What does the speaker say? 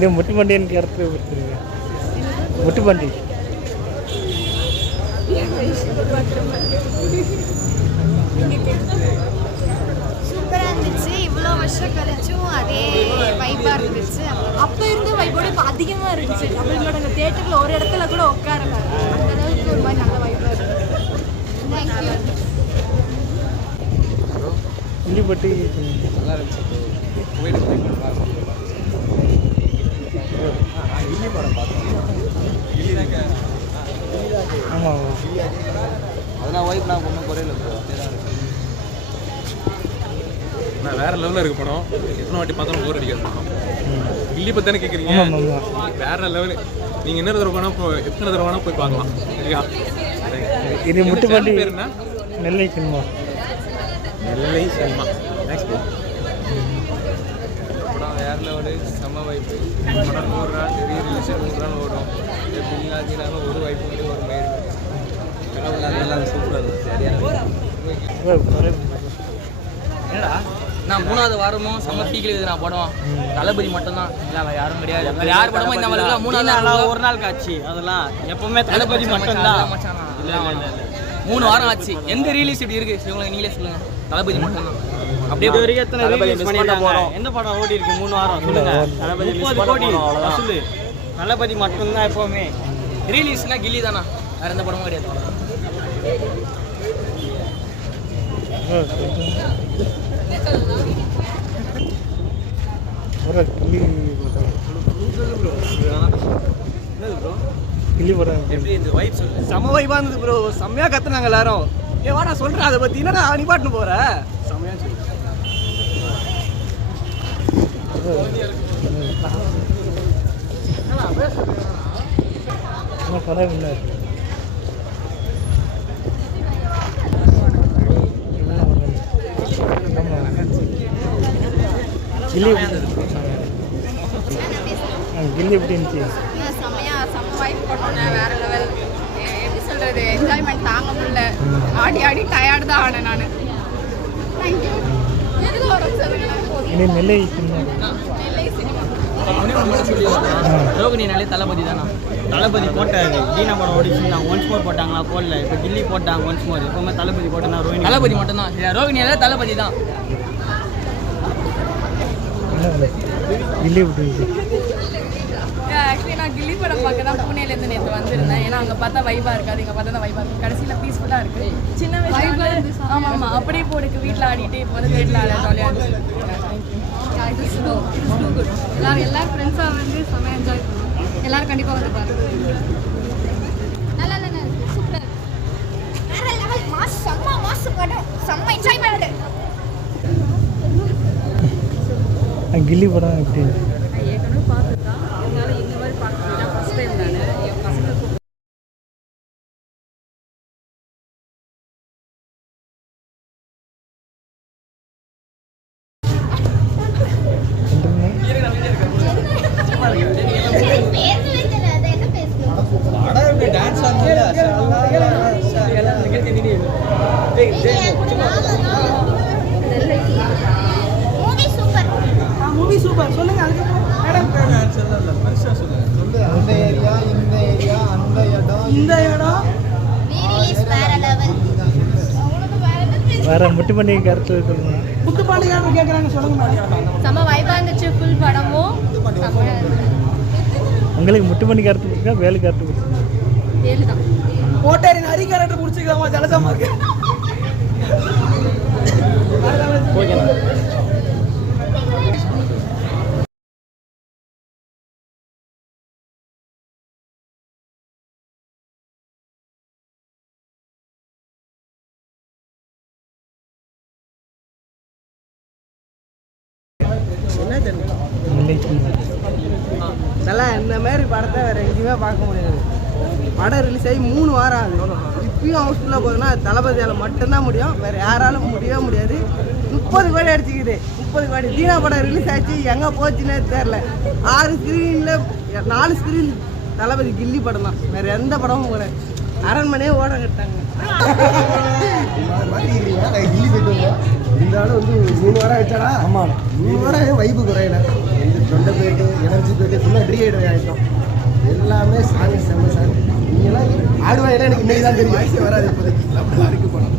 இது முட்டுப்பண்டின்னு கருத்து கொடுத்துருங்க. முட்டுப்பண்டி சூப்பராக இருந்துச்சு. இவ்வளோ வருஷம் கழிச்சும் அதே வைப்பாக இருந்துச்சு. அப்போ இருந்து வைப்போட இப்போ அதிகமாக இருந்துச்சு. நம்மளோட அந்த தேட்டரில் ஒரு இடத்துல கூட உட்காரல. அந்த அளவுக்கு ஒரு மாதிரி நல்ல வைப்பாக இருந்துச்சு. தேங்க்யூ. கிள்ளிப்பட்டி நல்லா இருந்துச்சு. கில்லி படம் பார்த்தோம். கில்லி தாங்க. ஆமாம். அதெல்லாம் ஒய்ஃப் நான் ஒன்றும் குறையில ப்ரோ. அப்படியே தான் இருக்கு. நான் வேற லெவலில் இருக்கு படம். எத்தனை வாட்டி பார்த்தாலும் போர் அடிக்காது படம். கில்லி பற்றி தானே கேட்குறீங்க? வேற லெவலு. நீங்கள் என்ன தடவை வேணா எத்தனை தடவை வேணா போய் பார்க்கலாம். சரியா? இது முட்டுப்பண்டி பேர் என்ன? நெல்லை சினிமா. நெல்லை சினிமா. நெக்ஸ்ட் படம் வேற லெவலு. செம்ம வைப்பு. படம் 100 நாள் ரீரிலீஸ் 100 நாள் ஓடும். எப்படி இல்லாதீங்கனாலும் ஒரு வைப்பு வந்து ஒரு மயிறு. நல்லா சூப்பராக இருக்கும். சரியான என்னடா நான் 3வது வாரமும் செம்ம பீக்கில் இது நான் படம் தளபதி மட்டும்தான். இல்லை யாரும் கிடையாது. வேறு யார் படமும் இந்த மாதிரி 3 நாள் ஒரு நாள் காட்சி. அதெல்லாம் எப்பவுமே தளபதி மட்டும்தான். 3 வாரம் ஆச்சு. எந்த ரிலீஸ் இப்படி இருக்கு இவங்களுக்கு நீங்களே சொல்லுங்க. தளபதி மட்டும்தான். அப்படியே வரைக்கும் எத்தனை ரிலீஸ் பண்ணிருக்காங்க? எந்த படம் ஓடி இருக்கு 3 வாரம் சொல்லுங்க. தளபதி 30 கோடி வசூல். தளபதி மட்டும்தான் எப்பவுமே. ரிலீஸ்னா கில்லி தானா, வேற எந்த படமும் கிடையாது. கிள்ளி படம் எப்படி இந்த வைப் சொல்லு. செம வைபா இருந்தது ப்ரோ. செம்மையா கத்துனாங்க எல்லாரும். ஏவா நான் சொல்றேன் அதை பத்தி என்னடா நீ பாட்டுன்னு போற. செம்மையா சொல்லு. படம் இல்லை. கில்லி கில்லி எப்படி இருந்துச்சு? செம்ம வைப் பண்ணோன்னே வேற லெவல். எப்படி சொல்கிறது, என்ஜாய்மெண்ட் தாங்க முடியல. ஆடி ஆடி டயர்டு தான் ஆனேன் நான். தேங்க்யூ. எதுக்கு வரும் சொல்லுங்களேன். இது நெல்லை சினிமா. நெல்லை சினிமா. ரோகிணினாலே தளபதி தானா. தளபதி போட்டாரு. தீனா படம் ஓடிச்சு. நான் ஒன்ஸ் மோர் போட்டாங்களா போடல. இப்போ கில்லி போட்டாங்க ஒன்ஸ் மோர். எப்பவுமே தளபதி போட்டேன்னா ரோகிணி தளபதி மட்டும்தான். ரோகிணியாலே தளபதி தான். கில்லி எப்படி இருந்துச்சு? ஆக்சுவலி நான் கில்லி படம் பார்க்க தான் புனேலேருந்து நேற்று வந்திருந்தேன். ஏன்னா அங்கே பார்த்தா வைபாக இருக்காது, இங்கே பார்த்தா தான் வைபாக இருக்குது. கடைசியில் பீஸ்ஃபுல்லாக இருக்குது. சின்ன வயசுல ஆமாம் ஆமாம் அப்படியே போடுக்கு வீட்டில் ஆடிட்டு இப்போ வந்து வீட்டில் ஆட ஜாலியாக இருந்துச்சு. எல்லாரும் ஃப்ரெண்ட்ஸாக வந்து செம்ம என்ஜாய் பண்ணுவோம். எல்லாரும் கண்டிப்பாக வந்து பாருங்க. நல்லா இல்லை சூப்பர். வேற லெவல். மாசு படம். செம்ம என்ஜாய் பண்ணுது. கில்லி படம் எப்படி இருந்துச்சு? ஏற்கனவே பார்த்துருக்கான். அதனால இந்த மாதிரி பார்த்துருக்கா ஃபஸ்ட் டைம் நான் என் பசங்களுக்கு டான்ஸ் ஆடுறீங்க. மூவி சூப்பர் சொல்லுங்க. அந்த ஏரியா இந்த ஏரியா அந்த இடம் இந்த இடம் வேற லெவல். வேற முட்டுப்பண்டி கருத்து சொல்லுங்க. முத்துப்பாண்டியான்னு கேட்குறாங்க சொல்லுங்க. செம்ம வைபாக இருந்துச்சு. ஃபுல் படமும் செம்மையாக இருந்துச்சு. உங்களுக்கு முட்டுப்பண்டி கருத்து பிடிச்சா வேலு கருத்து பிடிச்சிருக்கா? வேலு தான். ஓட்டாரி ஹரி கேரக்டர் பிடிச்சிக்கலாமா ஜலஜாமாக்கு? நெல்லை சினிமா. நல்லா இந்த மாதிரி படத்தை வேறு எங்கேயுமே பார்க்க முடியாது. படம் ரிலீஸ் ஆகி 3 வாரம் ஆகுது. இப்பயும் ஹவுஸ்ஃபுல்லாக போகுதுன்னா தளபதியால் மட்டும்தான் முடியும். வேறு யாராலும் முடியவே முடியாது. 30 கோடி அடிச்சுக்குது. 30 கோடி. தீனா படம் ரிலீஸ் ஆச்சு, எங்கே போச்சுன்னே தெரில. 6 ஸ்க்ரீனில் 4 ஸ்க்ரீன் தளபதி கில்லி படம் தான். வேறு எந்த படமும் போல. அரண்மனையே ஓட கட்டாங்க. கில்லி போயிட்டு இருந்தாலும் வந்து 3 வாரம் ஆயிடுச்சாடா. ஆமாம் 3 வாரம் வைப்பு குறையில. வந்து தொண்டை போயிட்டு எனர்ஜி போயிட்டு ஃபுல்லாக ட்ரீஹைட் ஆகிட்டோம். எல்லாமே சாங் செம்ம சாங். நீங்களாம் ஆடுவாங்கன்னா எனக்கு இன்னைக்கு தான் தெரியும். வயசே வராது இப்போதைக்கு அப்படிலாம் இருக்கு படம்.